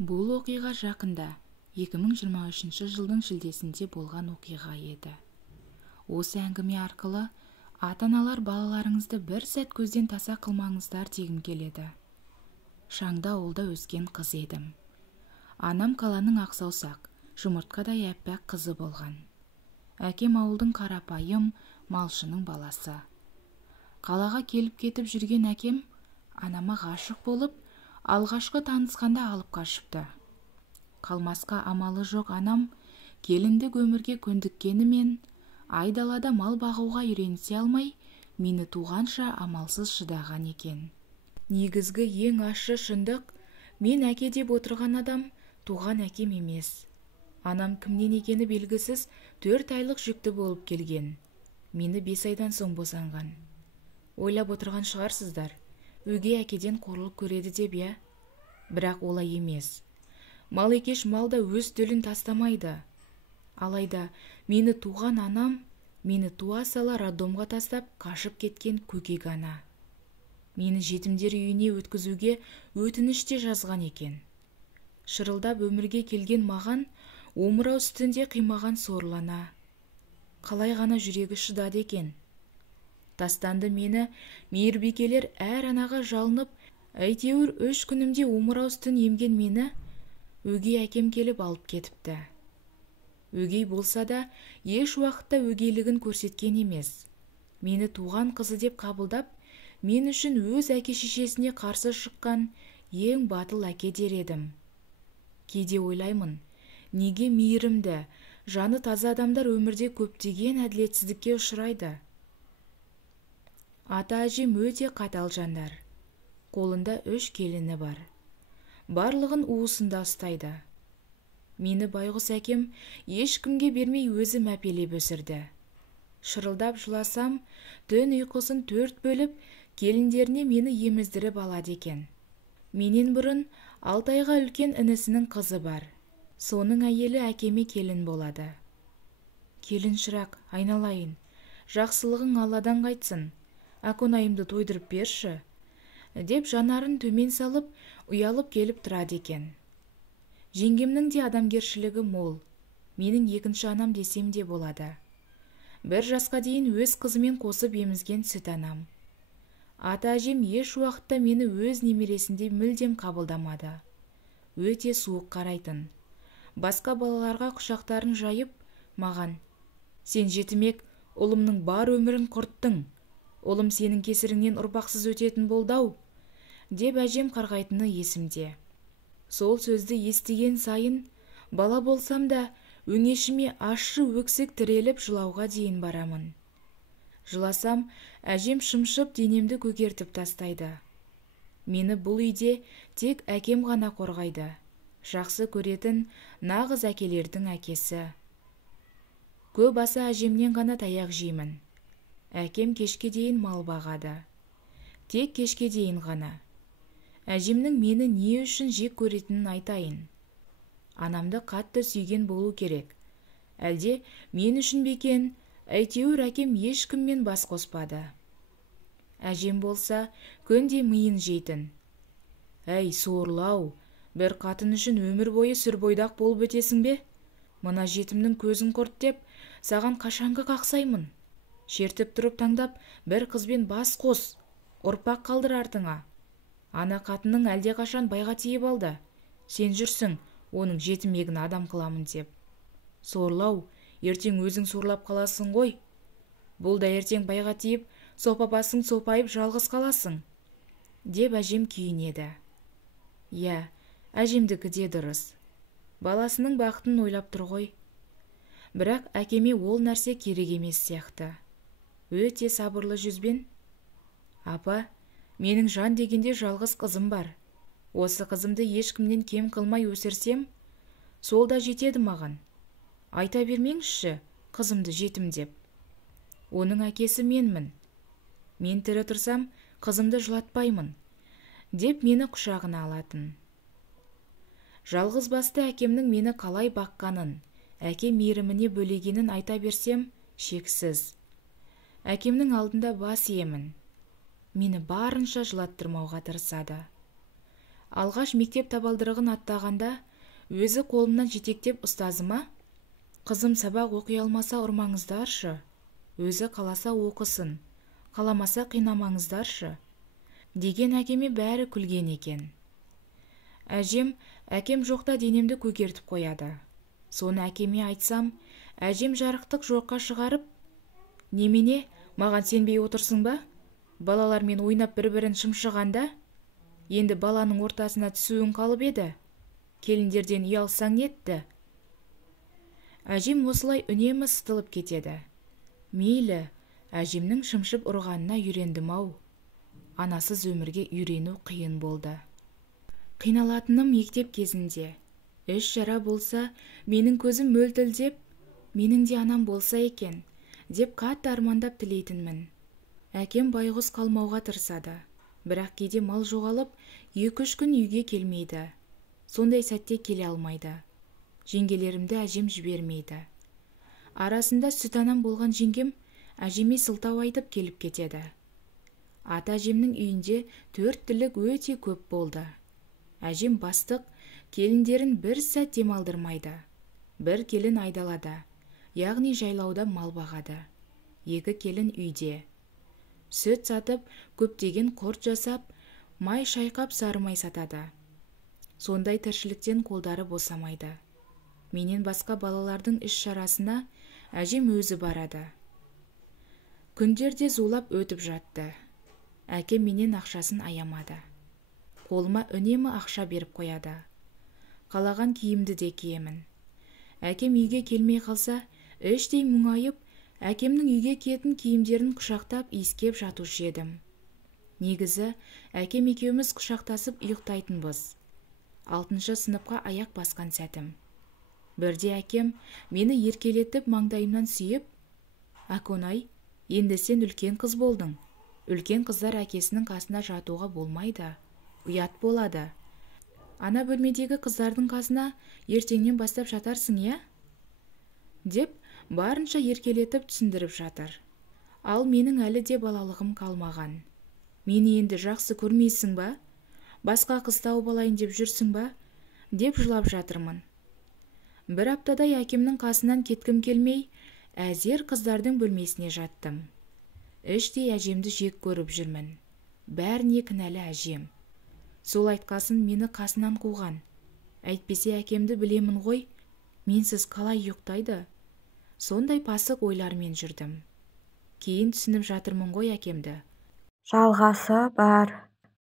Бұл оқиға жақында 2023 жылдың шілдесінде болған оқиға еді. Осы әңгіме арқылы ата-аналар балаларыңызды бір сәт көзден таса қылмаңыздар дегім келеді. Шаңда ауылда өскен қыз едім. Анам қаланың ақсаусақ, жұмыртқадай әппақ қызы болған. Әкем ауылдың қарапайым малшының баласы. Қалаға келіп кетіп жүрген әкем анама ғашық болып, алғашқы танысқанда алып қашыпты. Қалмасқа амалы жоқ анам келіндік өмірге көндіккенімен айдалада мал бағуға үйренісе алмай, мені туғанша амалсыз шыдаған екен. Негізгі ең ащы шындық, мен әке деп отырған адам туған әкем емес. Анам кімнен екені белгісіз 4 айлық жүкті болып келген. Мені 5 айдан соң босанған. Ойлап отырған шығарсыздар, өгей әкеден қорлық көреді деп, я? Бірақ олай емес. Мал екеш малда өз төлін тастамайды. Алайда мені туған анам, мені туа сала роддомға тастап қашып кеткен көкек ана. Мені жетімдер үйіне өткізуге өтініште жазған екен. Шырылдап өмірге келген маған омырау үстінде қимаған сорлана. Қалай ғана жүрегі шыдады екен. Тастанды мені мейірбикелер әр анаға жалынып, әйтеуір 3 күнімде омырау үстін емген мені өгей әкем келіп алып кетіпті. Өгей болса да еш уақытта өгейлігін көрсеткен емес. Мені туған қызы деп қабылдап, мен үшін өз әке-шешесіне қарсы шыққан ең батыл әке дер едім. Кейде ойлаймын, неге мейірімді, жаны таза адамдар өмірде көптеген әділетсіздікке ұшырайды? Ата-әжем өте қатал жандар. Қолында 3 келіні бар. Барлығын уысында ұстайды. Мені байғұс әкем ешкімге бермей өзі мәпелеп өсірді. Шырылдап жыласам, түн ұйқысын 4 бөліп, келіндеріне мені еміздіріп алады екен. Менен бұрын 6 айға үлкен інісінің қызы бар. Соның әйелі әкеме келін болады. Келін шырақ, айналайын. Жақсылығың Алладан қайтсын. Аконайымды тойдырып берші, деп жанарын төмен салып, ұялып келіп тұрады екен. Жеңгемнің де адамгершілігі мол. Менің екінші анам десем де болады. 1 жасқа дейін өз қызымен қосып емізген сүт анам. Ата-әжем еш уақытта мені өз немересіндей мүлдем қабылдамады. Өте суық қарайтын. Басқа балаларға құшақтарын жайып, маған: "Сен жетімек, ұлымның бар өмірін құрттың. Олым сенің кесіріңнен ұрпақсыз өтетін болдау", деп әжем қарғайтыны есімде. Сол сөзді естіген сайын, бала болсам да өңешіме ащы өксік тіреліп жылауға дейін барамын. Жыласам, әжем шымшып денемді көгертіп тастайды. Мені бұл үйде тек әкем ғана қорғайды. Жақсы көретін нағыз әкелердің әкесі. Көп аса әжемнен ғана таяқ жеймін. Әкем кешке дейін мал бағады. Тек кешке дейін ғана. Әжемнің мені не үшін жек көретінін айтайын. Анамды қатты сүйген болу керек. Әлде мен үшін бекен, әйтеуір әкем ешкіммен бас қоспады. Әжем болса, күнде миын жейтін. "Әй, сорлау, бір қатын үшін өмір бойы сүрбойдақ болып өтесің бе? Мына жетімнің көзін құрт деп, саған қашанғы қақсаймын. Шертіп тұрып таңдап, бір қызбен бас қос, ұрпақ қалдыр артыңа. Ана қатының әлде қашан байға тиіп алды. Сен жүрсің, оның жетімегін адам қыламын деп. Сорлау, ертең өзің сорлап қаласың ғой. Бұл да ертең байға тиіп, сопа басың сопайып жалғыз қаласың", деп әжем күйінеді. Я, әжемдікі де дұрыс. Баласының бақытын ойлап тұр ғой. Бірақ әкеме ол нәрсе керек емес сияқты. Өте сабырлы жүзбен: "Апа, менің жан дегенде жалғыз қызым бар. Осы қызымды ешкімнен кем қылмай өсірсем, сол да жетеді маған. Айта бермеңізші, қызымды жетім деп. Оның әкесі менмін. Мен тірі тұрсам, қызымды жылатпаймын", деп мені құшағына алатын. Жалғыз басты әкемнің мені қалай баққанын, әке мейіріміне бөлегенін айта берсем, шексіз. Әкемнің алдында бас иемін. Мені барынша жылаттырмауға тырысады. Алғаш мектеп табалдырығын аттағанда, өзі қолымнан жетектеп ұстазыма: «Қызым сабақ оқи алмаса ұрмаңыздаршы, өзі қаласа оқысын, қаламаса қинамаңыздаршы» деген әкеме бәрі күлген екен. Әкем жоқта денемді көгертіп қояды. Соны әкеме айтсам, әжем жарықтық жоққа шығарып: «Немене, маған сенбей отырсың ба? Балалармен ойнап бір-бірін шымшығанда, енді баланың ортасына түсуің қалып еді. Келіндерден ұялсаң нетті?» Әжем осылай үнемі сытылып кетеді. Мейлі, әжемнің шымшып ұрғанына үйрендім-ау. Анасыз өмірге үйрену қиын болды. Қиналатыным мектеп кезінде. Іс-шара болса, менің көзім мөлтілдеп, менің де анам болса екен, деп қатты армандап тілейтінмін. Әкем байғұс қалмауға тырысады, бірақ кейде мал жоғалып, 2-3 күн үйге келмейді. Сондай сәтте келе алмайды. Жеңгелерімді әжем жібермейді. Арасында сүт анам болған жеңгем әжеме сылтау айтып келіп кетеді. Ата әжемнің үйінде 4 түлік өте көп болды. Әжем бастық, келіндерін бір сәт демалдырмайды. Бір келін айдалада, яғни жайлауда мал бағады. 2 келін үйде. Сүт сатып, көптеген құрт жасап, май шайқап сары май сатады. Сондай тіршіліктен қолдары босамайды. Менен басқа балалардың іс-шарасына әжем өзі барады. Күндерде зулап өтіп жатты. Әкем менен ақшасын аямады. Қолыма үнемі ақша беріп қояды. Қалаған киімді де киемін. Әкем үйге келмей қалса, іштей мұңайып, әкемнің үйге киетін киімдерін құшақтап иіскеп жатушы едім. Негізі, әкем екеуміз құшақтасып ұйықтайтынбыз. 6 сыныпқа аяқ басқан сәтім. Бірде әкем мені еркелетіп маңдайымнан сүйіп: «Аконай, енді сен үлкен қыз болдың. Үлкен қыздар әкесінің қасына жатуға болмайды. Ұят болады. Ана бөлмедегі қыздардың қасына ертеңнен бастап жатарсың, я?» деп барынша еркелетіп түсіндіріп жатыр. Ал менің әлі де балалығым қалмаған. «Мені енді жақсы көрмейсің ба? Басқа қыз тауып алайын деп жүрсің ба?» деп жылап жатырмын. Бір аптадай әкемнің қасынан кеткім келмей, әзер қыздардың бөлмесіне жаттым. Іштей әжемді жек көріп жүрмін. Бәріне кінәлі әжем. Сол айтқасын мені қасынан қуған. Әйтпесе әкемді білемін ғой, менсіз қалай ұйықтайды? Сондай пасық ойлармен жүрдім. Кейін түсініп жатырмын ғой әкемді. Жалғасы бар.